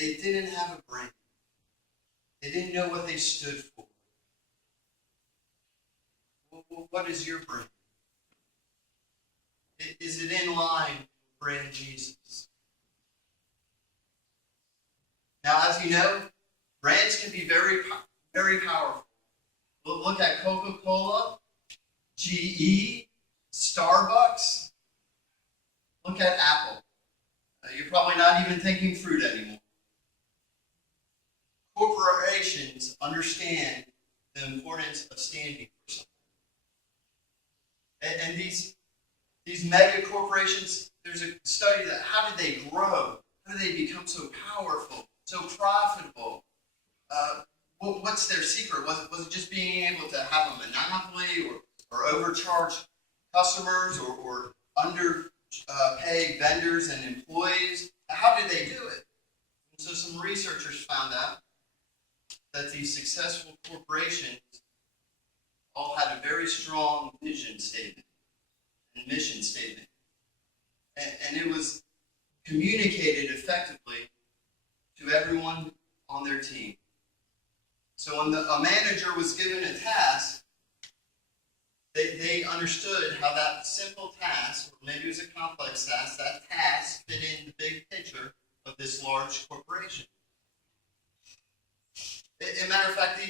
They didn't have a brand. They didn't know what they stood for. What is your brand? Is it in line with brand Jesus? Now, as you know, brands can be very, very powerful. Look at Coca-Cola, GE, Starbucks. Look at Apple. You're probably not even thinking fruit anymore. Corporations understand the importance of standing for something. And these mega corporations, there's a study that how did they grow? How did they become so powerful, so profitable? What's their secret? Was it just being able to have a monopoly or overcharge customers or underpay vendors and employees? How did they do it? And so some researchers found out that these successful corporations all had a very strong vision statement and mission statement. And it was communicated effectively to everyone on their team. So when a manager was given a task, they understood how that simple task, or maybe it was a complex task, that task fit in the big picture of this large corporation. As a matter of fact,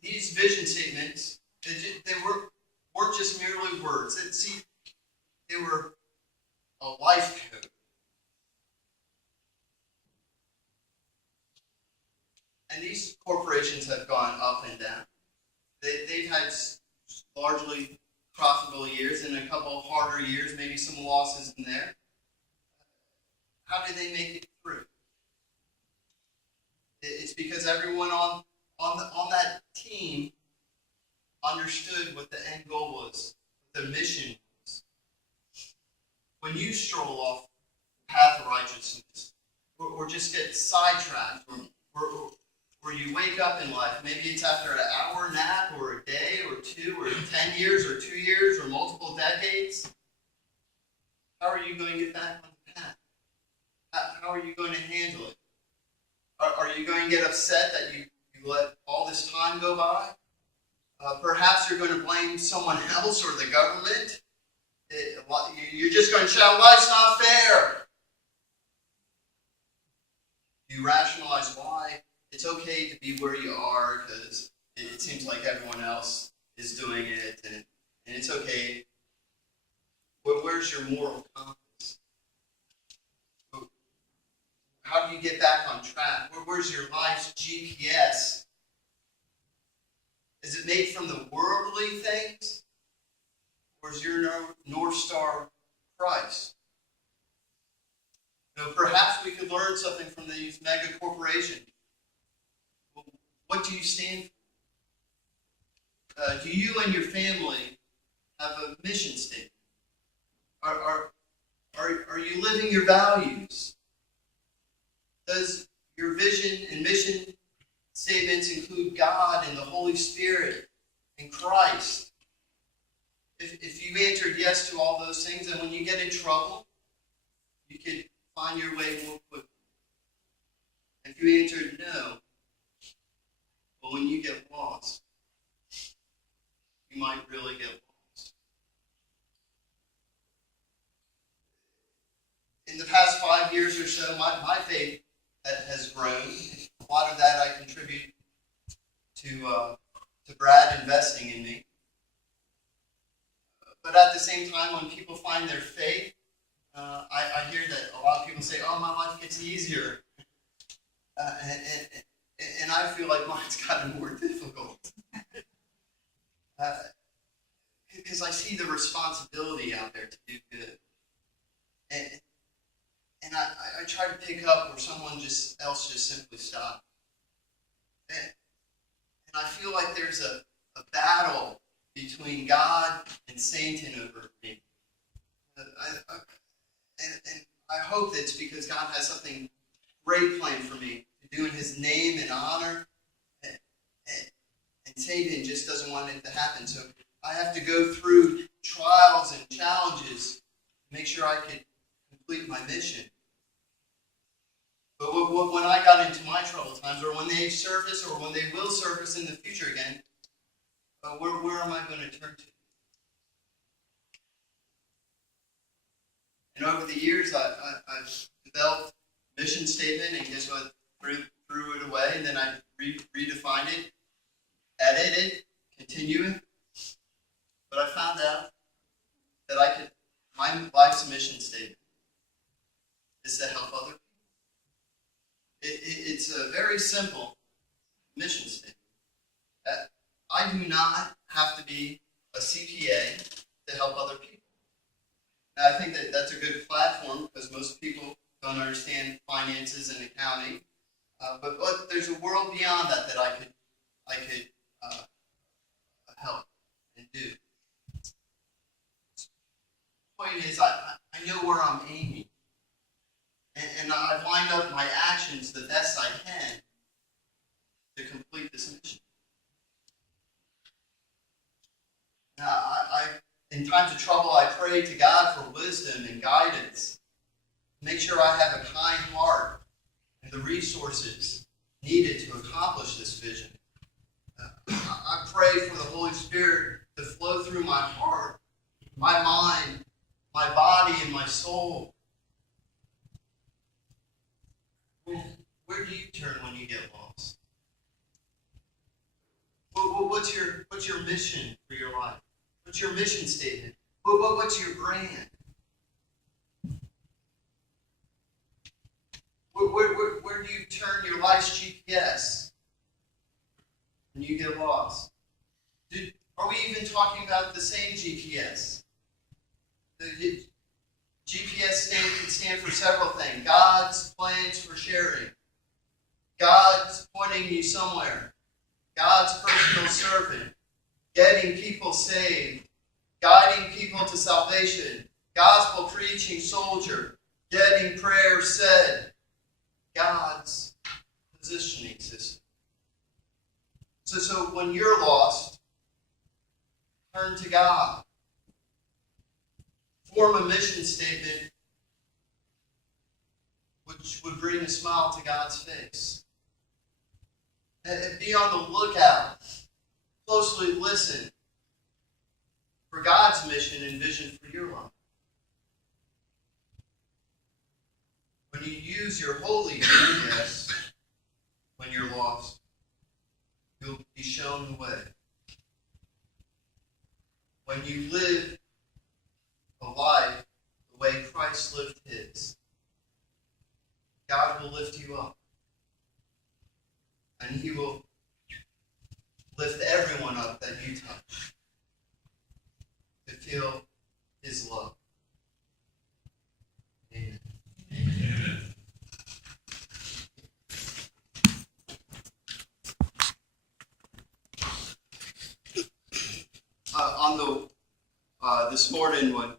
these vision statements, they weren't just merely words. They were a life code. And these corporations have gone up and down. They've had largely profitable years and a couple of harder years, maybe some losses in there. How did they make it through? It's because everyone on that team understood what the end goal was, what the mission was. When you stroll off the path of righteousness, or just get sidetracked, or you wake up in life, maybe it's after an hour nap, or a day, or 2, or 10 years, or 2 years, or multiple decades, how are you going to get back on the path? How are you going to handle it? Are you going to get upset that you let all this time go by? Perhaps you're going to blame someone else or the government. You're just going to shout, life's not fair. You rationalize why it's okay to be where you are because it seems like everyone else is doing it, and it's okay. Where's your moral compass? How do you get back on track? Where's your life's GPS? Is it made from the worldly things? Or is your North Star Christ? Perhaps we could learn something from these mega corporations. What do you stand for? Do you and your family have a mission statement? Are you living your values? Does your vision and mission statements include God and the Holy Spirit and Christ? If you answered yes to all those things, then when you get in trouble, you could find your way more quickly. If you answered no, well, when you get lost, you might really get lost. In the past 5 years or so, my faith has grown. A lot of that I contribute to Brad investing in me. But at the same time, when people find their faith, I hear that a lot of people say, oh, my life gets easier. And I feel like mine's gotten more difficult. Because I see the responsibility out there to do good. And I try to pick up where someone else just simply stopped. And I feel like there's a battle between God and Satan over me. And I hope that's because God has something great planned for me to do in His name and honor. And Satan just doesn't want it to happen. So I have to go through trials and challenges to make sure I can complete my mission. But when I got sometimes, or when they surface, or when they will surface in the future again, where am I going to turn to? And over the years, I've developed a mission statement, and guess what? Threw it away, and then I redefined it, edited it, continue it. But I found out that my life's mission statement is to help other people. It's a very simple mission statement. I do not have to be a CPA to help other people. And I think that that's a good platform because most people don't understand finances and accounting. But there's a world beyond that I could help and do. The point is, I know where I'm aiming. And I've lined up my actions the best I can to complete this mission. Now, in times of trouble, I pray to God for wisdom and guidance. Make sure I have a kind heart and the resources needed to accomplish this vision. I pray for the Holy Spirit to flow through my heart, my mind, my body, and my soul. Where do you turn when you get lost? What's your mission for your life? What's your mission statement? What's your brand? Where do you turn your life's GPS when you get lost? Are we even talking about the same GPS? The GPS can stand for several things. God's plans for sharing. God's pointing you somewhere. God's personal servant. Getting people saved. Guiding people to salvation. Gospel preaching soldier. Getting prayer said. God's positioning system. So when you're lost, turn to God. Form a mission statement which would bring a smile to God's face. And be on the lookout. Closely listen for God's mission and vision for your life. When you use your holy GPS, when you're lost, you'll be shown the way. When you live a life the way Christ lived his, God will lift you up. And he will lift everyone up that you touch to feel his love. Amen. Amen. This morning when